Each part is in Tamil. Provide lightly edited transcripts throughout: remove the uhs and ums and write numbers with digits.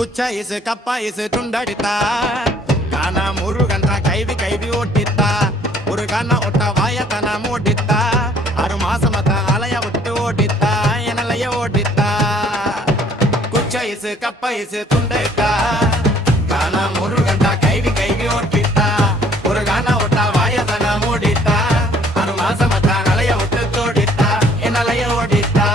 குச்ச இசு கப்பா இசு துண்டடித்தா கானா முருகன் கைவி கைவி ஓட்டித்தா ஒரு கானா ஒட்ட வாயத்தனா மூடித்தா 6 மாசமத்த அலைய விட்டு ஓடித்தா எனலைய ஓடித்தா குச்ச இசு கப்பா இசு துண்டடித்தா கானா முருகன் கைவி கைவி ஓட்டித்தா ஒரு கானா ஒட்ட வாயத்தனா மூடித்தா 6 மாசமத்த அலைய விட்டு ஓடித்தா எனலைய ஓடித்தா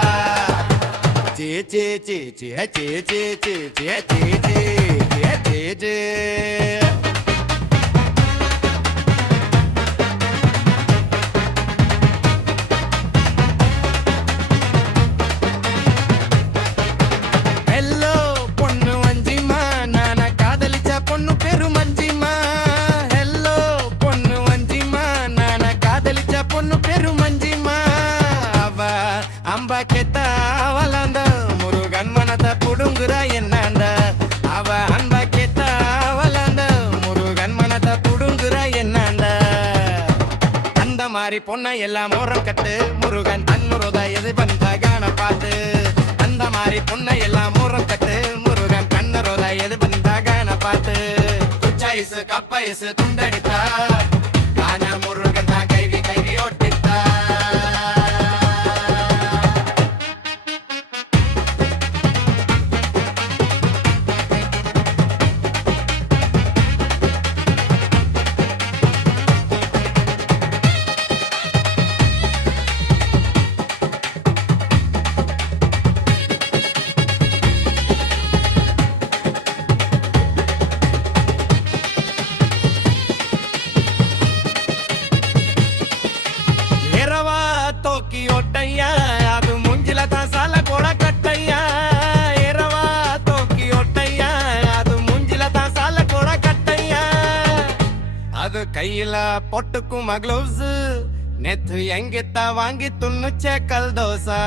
ஹெல்லோ பொண்ணு வஞ்சிமா நான காதலிச்ச பொண்ணு பேரு மஞ்சிமா ஹெல்லோ பொண்ணு வஞ்சிமா நான காதலிச்ச பொண்ணு பேரு மஞ்சிமா அவ அம்பா கெத்த வளர்ந்த முருகன் மனத்தை புடுங்குற என்னண்ட அவ அன்பா கெத்த வளர்ந்த முருகன் மனத்தை புடுங்குற என்னண்ட அந்த மாதிரி பொண்ணை எல்லாம் ஓரம் கட்டு முருகன் தன்னுறத எது பண்ற காண பார்த்து அந்த மாதிரி பொண்ணை எல்லாம் ஓரம் கட்டு முருகன் கண்ணரோத எது பண்ற காண பார்த்து குச்சாயிசு கப்பாயிசு துண்டடித்தா காண முருகன் தான் கைவி கைவி ஓட்டித்தா தோக்கி ஒட்டையா அது முஞ்சில தான் சால கூட கட்டையா இரவா தோக்கி ஒட்டையா அது முஞ்சில தான் சால கூட கட்டையா அது கையில பொட்டுக்கும் க்ளவுஸ் நேத்து எங்கிட்ட வாங்கி துண்ணுச்சே கல் தோசை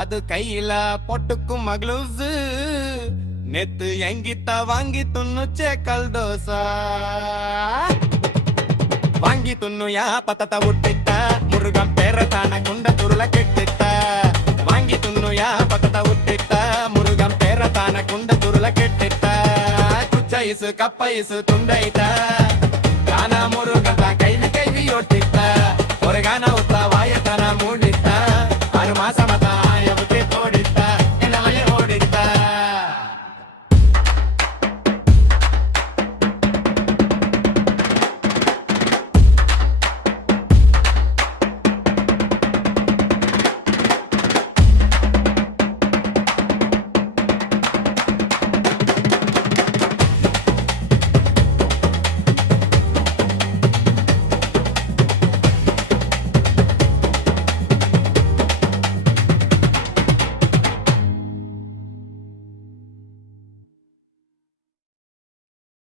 அது கையில பொட்டுக்கும் க்ளவுஸ் நேத்து எங்கிட்ட வாங்கி துண்ணுச்சே கல் தோசை வாங்கி துண்ணுயா பத்தத்தை விட்டுட்ட முருகன் பேர தான குண்ட துருள கெட்டுட்ட வாங்கி துண்ணுயா பத்தத்தை விட்டுட்ட முருகன் பேர தான குண்ட துருள கெட்டுட்ட குச்ச இசு கப்ப இசு துண்டைட்ட காணா முருகன்